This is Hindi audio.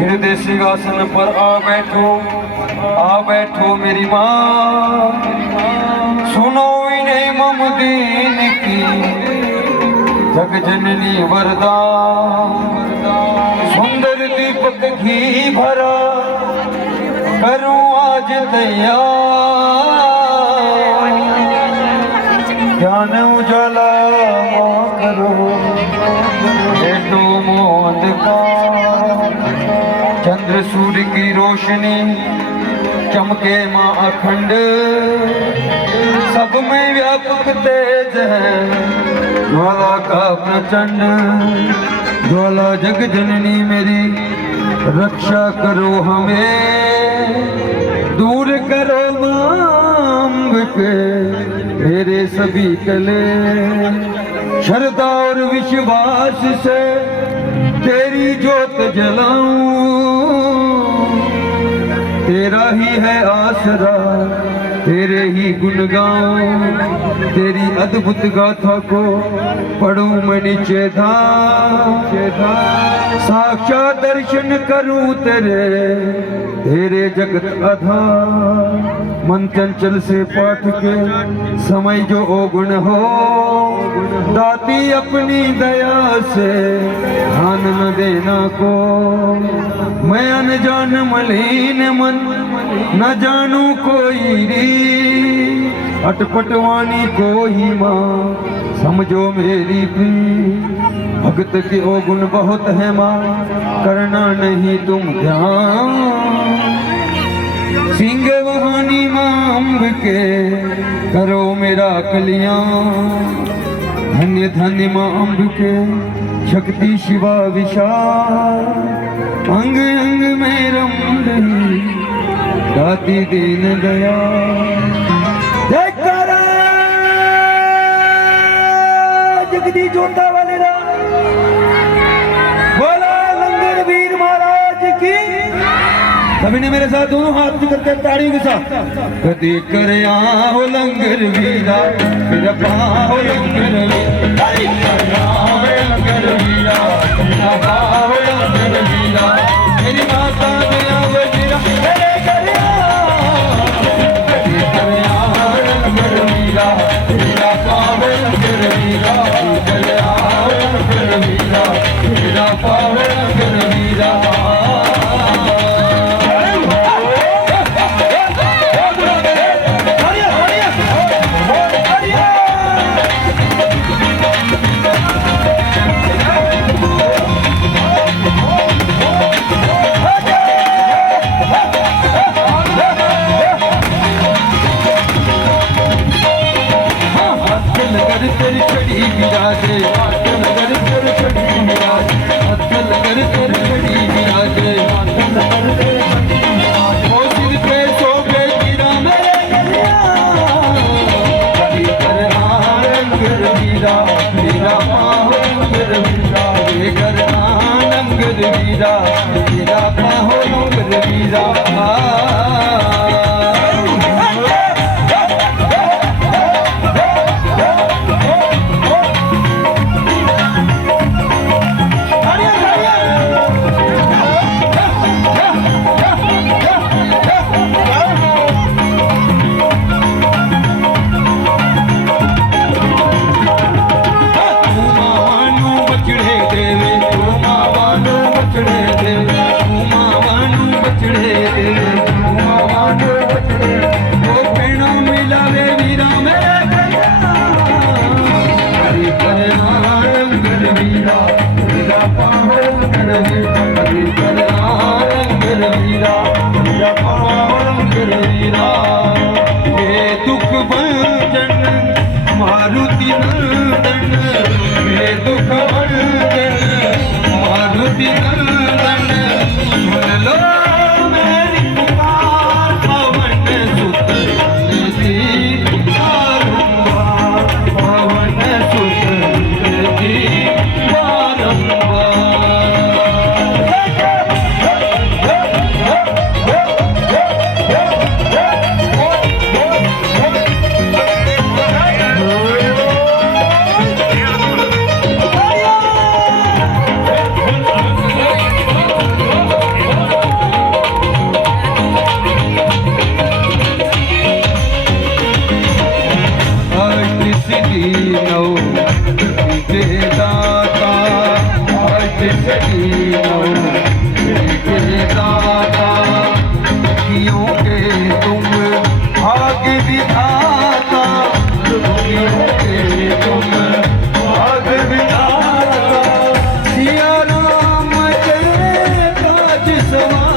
हृदय सिंहासन पर आ बैठो मेरी माँ। सुनो इन्हें मम दीन की जग जननी वरदान। सुंदर दीपक घी भरा करूं आज तैयार। ज्ञान उजाला माँ करो बेटो मोद का। चंद्र सूर्य की रोशनी चमके माँ अखंड। सब में व्यापक तेज है ज्वाला का प्रचंड। ज्वाला जग जननी मेरी रक्षा करो हमें। दूर करो मांग के मेरे सभी कले। श्रद्धा और विश्वास से तेरी ज्योत जलाऊं। तेरा ही है आसरा तेरे ही गुण गाऊं। तेरी अद्भुत गाथा को पढ़ूं मैं नीचे धाम। साक्षात दर्शन करूं तेरे जगत आधार। मन चंचल से पाठ के समय जो अवगुण हो। दाती अपनी दया से ध्यान न देना को। मैं अनजान मलिन मन न जानू कोई री। अटपटवानी को ही माँ समझो मेरी भी। भगत के ओ गुण बहुत है माँ करना नहीं तुम ध्यान। सिंह वहानी माँ अम्ब के करो मेरा कल्याण। धन्य धन्य माँ अम्ब के शक्ति शिवा विशाल। अंग अंग में रम रही गाती दीन दया। जगदी जोता वाले बोला लंगर वीर महाराज की। सभी ने मेरे साथ दोनों हाथ करके ताड़ियों के साथ कदी कर आओ लंगर वीरा मेरा पाओ लंगर वीरा। लंगर वीरा मेरा पाओ लंगर वीरा। मेरी माता ने आओ वीरा मेरे कर आओ लंगर वीरा मेरा पाओ लंगर वीरा। मेरा पाओ लंगर वीरा। तेरी छड़ी विराजे नगर तेरी छड़ी विराजे। नगर तेरी छड़ी विराजे। वो सिर पे शोभे गिरा मेरे कर लंगर वीरा मेरा पाहो लंगर वीरा। ये करना लंगर वीरा मेरा पाहो लंगर वीरा। दुख भंजन मारुति नंदन। दुख भंजन मारुति नंदन। सुन लो मेरी पुकार पवन सुत की बारंबार। पवन सुत की बारंबार। के दाता दुखियों के तुम भाग्य विधाता दुखियों के तुम भाग्य विधाता सिया राम के काज सवार